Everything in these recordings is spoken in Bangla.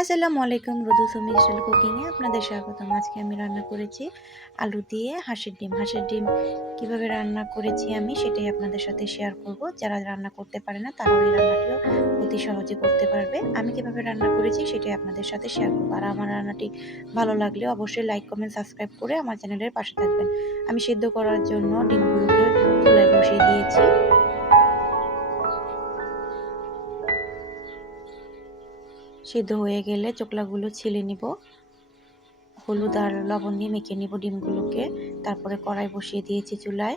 আসসালামু আলাইকুম, রুদু সুমি স্টাইল কুকিংয়ে আপনাদের স্বাগতম। আজকে আমি রান্না করেছি আলু দিয়ে হাঁসের ডিম। হাঁসের ডিম কীভাবে রান্না করেছি আমি সেটাই আপনাদের সাথে শেয়ার করব। যারা রান্না করতে পারে না তারাও এই রান্নাটিও অতি সহজে করতে পারবে। আমি কীভাবে রান্না করেছি সেটাই আপনাদের সাথে শেয়ার করব। আর আমার রান্নাটি ভালো লাগলে অবশ্যই লাইক, কমেন্ট, সাবস্ক্রাইব করে আমার চ্যানেলের পাশে থাকবেন। আমি সিদ্ধ করার জন্য ডিমগুলোকে চুলায় বসিয়ে দিয়েছি। সিদ্ধ হয়ে গেলে চোকলাগুলো ছিলে নিব। হলুদ আর লবণ দিয়ে মেখে নিব ডিমগুলোকে। তারপরে কড়াই বসিয়ে দিয়েছি চুলায়।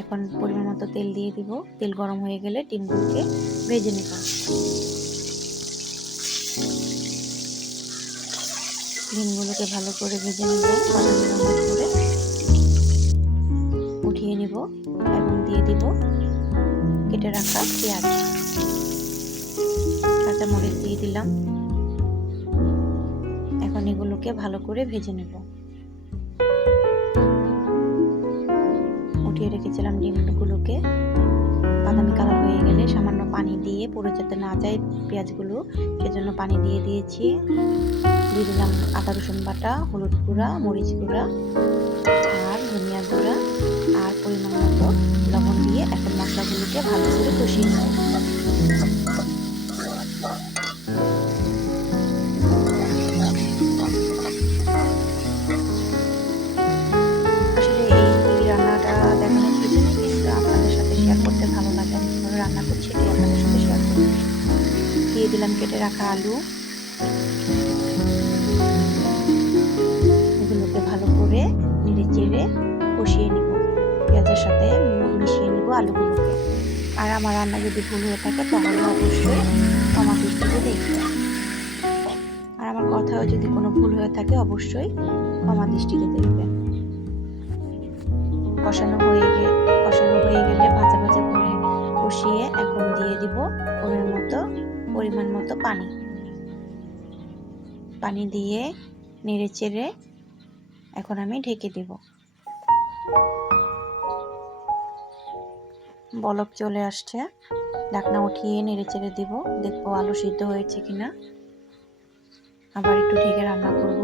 এখন পরিমাণ মতো তেল দিয়ে দিব। তেল গরম হয়ে গেলে ডিমগুলোকে ভেজে নেব। ডিমগুলোকে ভালো করে ভেজে নেব, বাদামি রঙের করে উঠিয়ে নেব এবং দিয়ে দিব কেটে রাখা পেঁয়াজ, কাঁচামরিচ দিয়ে দিলাম। এখন এগুলোকে ভালো করে ভেজে নেব। উঠিয়ে রেখেছিলাম ডিমগুলোকে। বাদামি কালার হয়ে গেলে সামান্য পানি দিয়ে, পুরো যাতে না যায় পেঁয়াজগুলো, সেজন্য পানি দিয়ে দিয়েছি। দিয়ে দিলাম আদা রসুন বাটা, হলুদ গুঁড়া, মরিচ গুঁড়া আর ধনিয়া গুঁড়া আর পরিমাণ মতো লবণ দিয়ে এখন মশলাগুলোকে ভালো করে কষিয়ে নেব। আসলে এই রান্নাটা দেখানোর পিছনে কিন্তু আপনাদের সাথে শেয়ার করতে ভালো লাগে। আমি কীভাবে রান্না করছি এটাই আপনাদের সাথে শেয়ার করি। দিয়ে দিলাম কেটে রাখা আলু। এগুলোকে ভালো করে নেড়ে চেড়ে কষিয়ে নিব, পেঁয়াজের সাথে মিশিয়ে নিব আলুগুলোকে। আর আমার রান্না যদি ভুল হয়ে থাকে তাহলে অবশ্যই ক্ষমা দৃষ্টিতে দেখবেন। আর আমার কথাও যদি কোনো ভুল হয়ে থাকে অবশ্যই ক্ষমা দৃষ্টিতে দেখবেন। কষানো হয়ে গেলে ভাজা ভাজা করে কষিয়ে এখন দিয়ে দিব পরিমাণ মতো পানি দিয়ে নেড়ে চেড়ে এখন আমি ঢেকে দিব। বলক চলে আসছে, ঢাকনা উঠিয়ে নেড়ে চেড়ে দিব, দেখবো আলু সিদ্ধ হয়েছে কিনা। আবার একটু ঢেকে রান্না করব।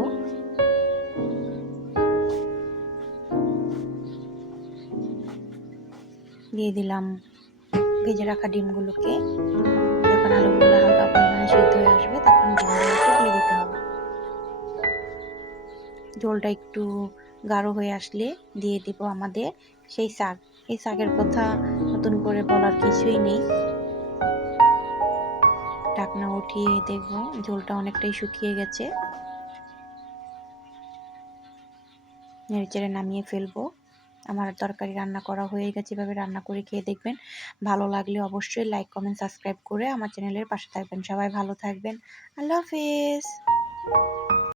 দিয়ে দিলাম ভেজে রাখা ডিমগুলোকে। যখন আলুগুলো হালকা পরিমাণে সিদ্ধ হয়ে আসবে তখন ডিমগুলোকে দিয়ে দিতে হবে। ঝোলটা একটু গাঢ় হয়ে আসলে দিয়ে দিব আমাদের সেই শাক। এই শাকের কথা নতুন করে বলার কিছুই নেই। ঢাকনা উঠিয়ে দেখব ঝোলটা অনেকটাই শুকিয়ে গেছে। নেড়েচেড়ে নামিয়ে ফেলবো। আমার তরকারি রান্না করা হয়ে গেছে। এভাবে রান্না করে খেয়ে দেখবেন। ভালো লাগলে অবশ্যই লাইক, কমেন্ট, সাবস্ক্রাইব করে আমার চ্যানেলের পাশে থাকবেন। সবাই ভালো থাকবেন। আল্লাহ হাফেজ।